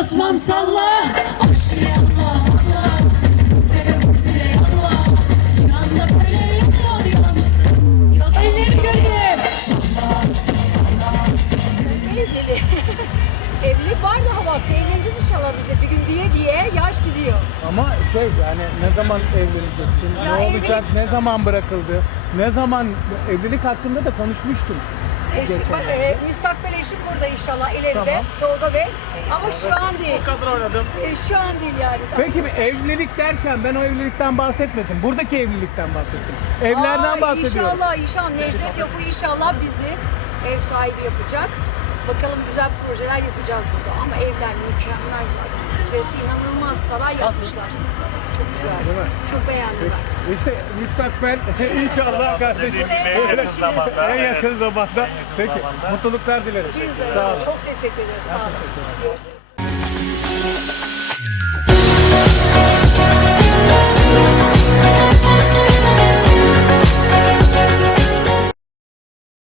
basmam salla Aşkı Allah Allah Elleri göreyim Evlilik. Evlilik var daha vakti. Evleneceğiz inşallah bize bir gün diye diye yaş gidiyor. Ama şey yani ne zaman evleneceksin, Ya ne olacak, evlilik- ne zaman bırakıldı, ne zaman evlilik hakkında da konuşmuştum. Eş, Geçen bak, e, müstakbel eşim burada inşallah ileride. Tamam. Tolga Bey. Ama şu an değil. kadro oynadım. E, şu an değil yani. Peki bir evlilik derken ben o evlilikten bahsetmedim. Buradaki evlilikten bahsettim. Evlerden Aa, bahsediyorum. İnşallah inşallah Necdet Yapı inşallah bizi ev sahibi yapacak. Bakalım güzel projeler yapacağız burada. Ama evler mükemmel zaten. İçerisi inanılmaz saray yapmışlar. Çok güzel. Değil mi? Çok beğendim ben. İşte müstakbel inşallah kardeşim. En yakın zamanda. En yakın zamanda. Peki mutluluklar dilerim. Biz de Sağ olun. çok teşekkür ederiz. Sağ olun. Görüşürüz.